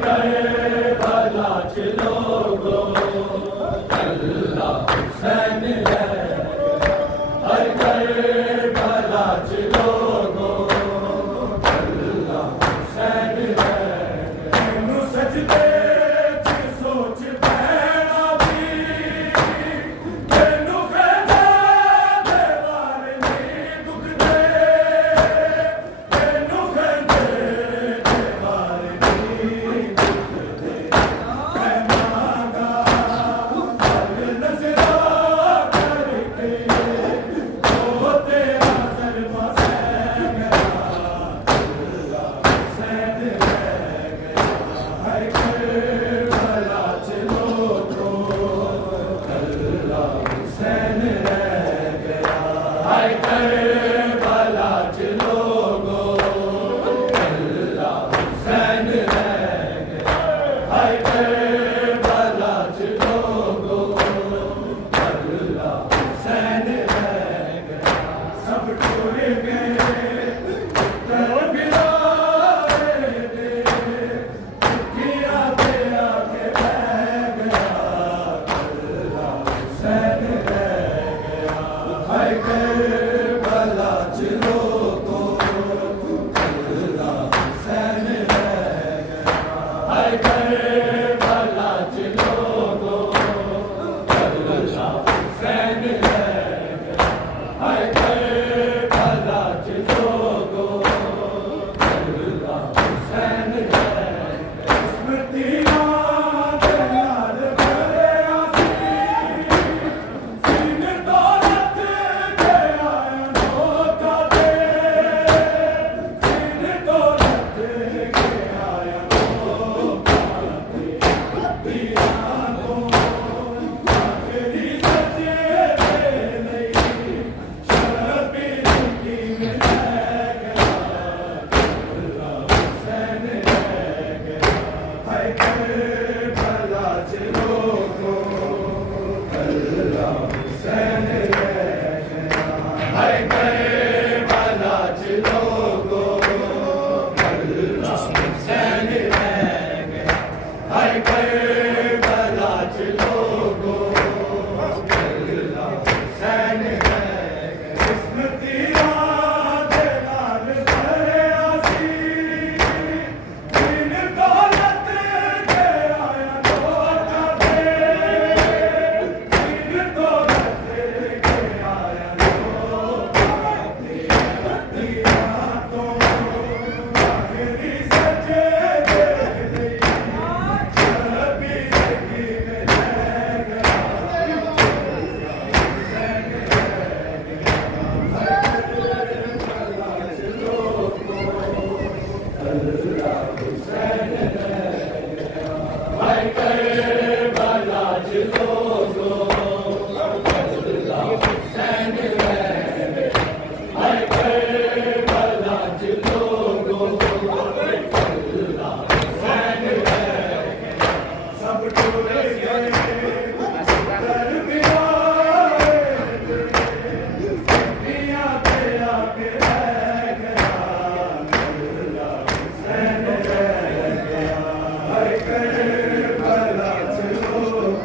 Hare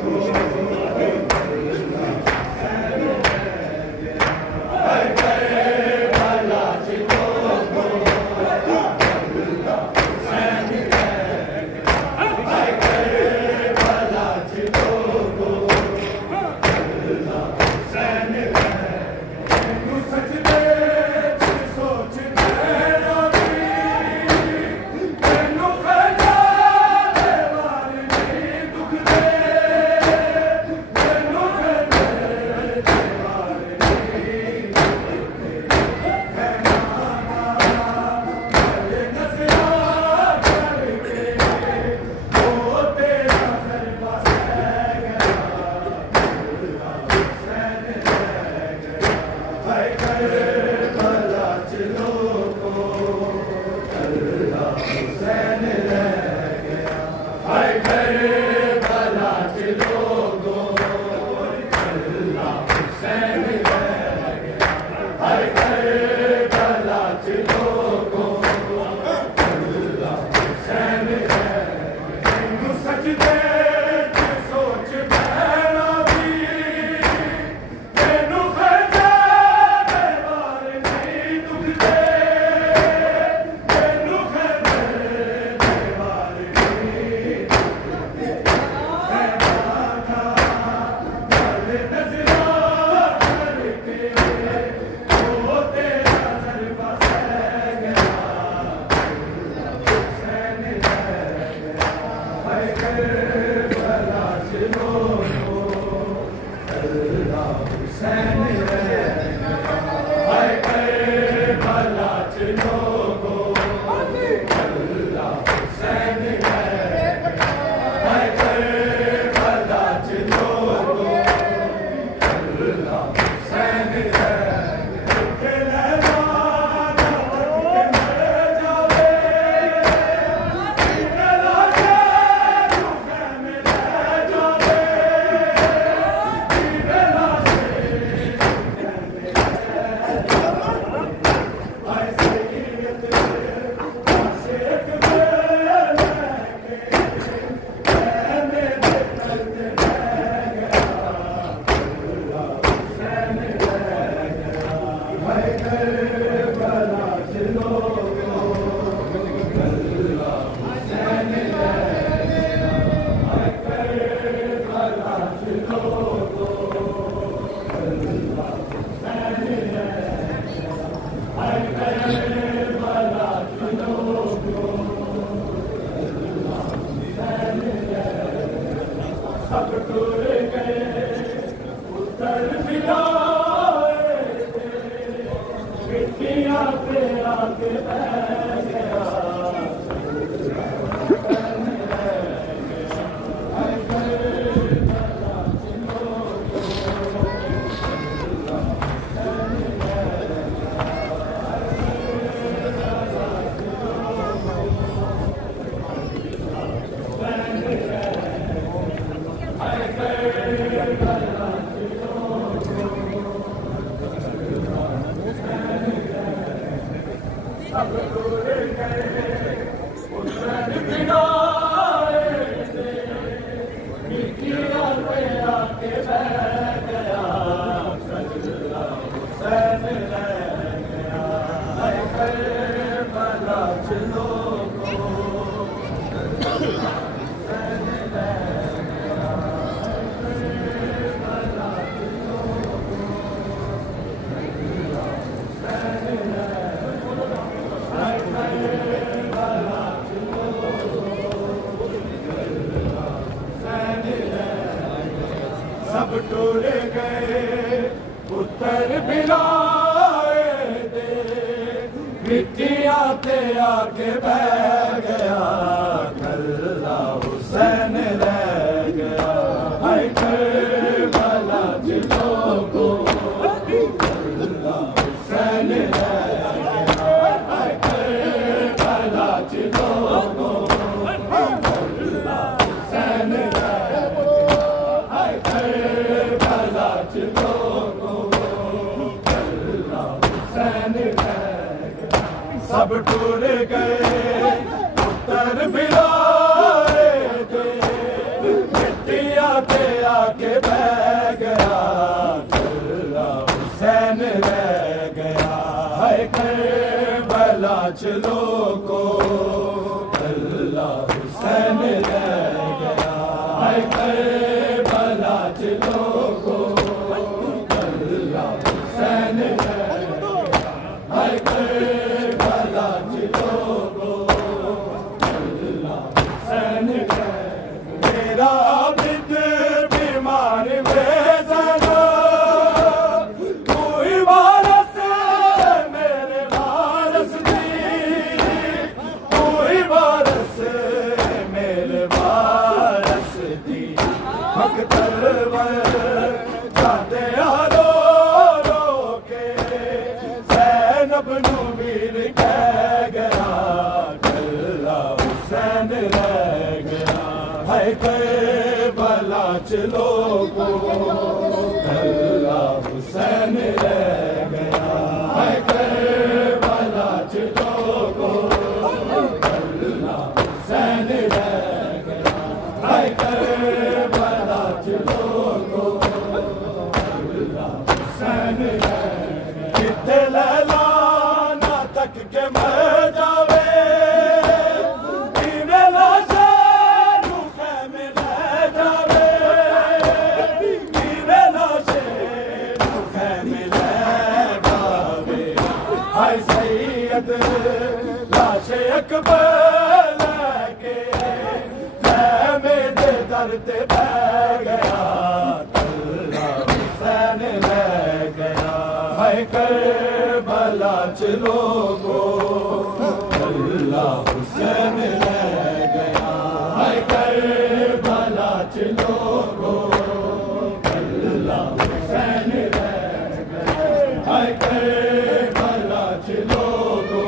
Krishna, सब टोले गए पुत्र बिलाए दे, मिट्टियां ते आके बह गया, कल्ला हुसैन रह गया। हाय करबला च लोगों, कल्ला हुसैन रह गया। हाय करबला च लोगों, कल्ला हुसैन रह गया। हाय करबला च लोगों, कल्ला हुसैन रह गया। सब टूर गए पुत्र बिलाए दे, मिट्टियां ते आके बह गया, कल्ला हुसैन रह गया। हाय करबला च लोगों, कल्ला हुसैन रह गया। हाय करबला च लोगों, कल्ला हुसैन रह गया। हाय करबला च लोगों, कल्ला हुसैन रह गया। मेरा मित्र बीमार बेज़ना, कोई वारस मेरे वारस दी, कोई वारस मेरे वारस दी। मकतल जाते रो रो के, ज़ैनब नू वीर कह गया, कल्ला हुसैन रह गया। हाय करबला च लोगों, कल्ला हुसैन रह गया। हाय करबला च लोगों, कल्ला हुसैन रह गया। हाय करबला च लोगो हुसैन किथे लैला ना तक के मर जावे लाशे अकबर के मेरे दर ते बह गया हुसैन रह गया है करबला च लोगो अल्लाह हुसैन रह गया है करबला च लोगो अल्लाह हुसैन रह गया है करबला च लोगो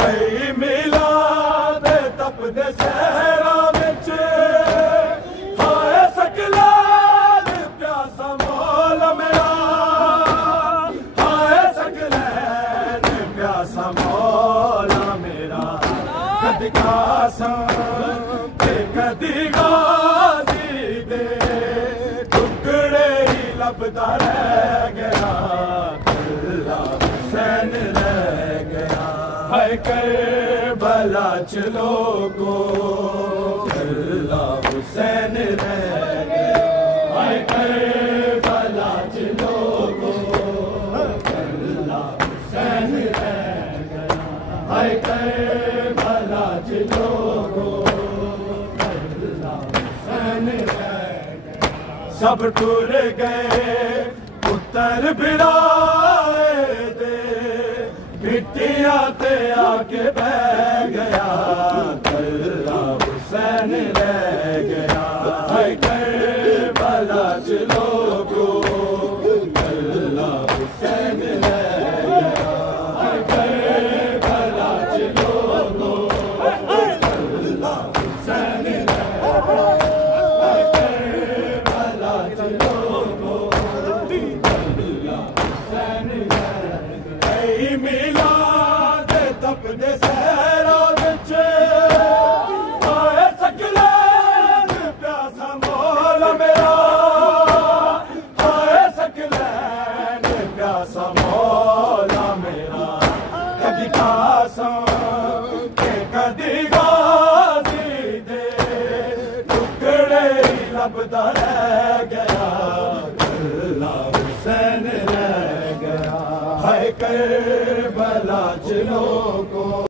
कई मिलाद तपदे सहरा विच हाय सकलैन प्यासा मौला मेरा हाय सकलैन प्यासा मौला मेरा कदी कासम ते कदी गाजी दे टुकड़े ही लभदा रह गया हुसैन रह गया है करबला च लोगो अल्लाह हुसैन रह गया है करबला च लोगो अल्लाह हुसैन रह गया है करबला च लोगो अल्लाह हुसैन रह गया सब टुर गए पुत्र बिराए दे मिट्टिया ते आके बह गया अल्लाह हुसैन रह गया है करबला च लोगो अल्लाह हुसैन रह गया है करबला च लोगो अल्लाह हुसैन रह गया है करबला च लोगो मिलाद तपदे सहरा विच हाय सकलैन प्यासा मौला मेरा हाय सकलैन प्यासा मौला मेरा कदी कासम के कदी गाजी दे टुकड़े लभदा रह गया अल्लाह हुसैन रह गया है करबला च लोगो।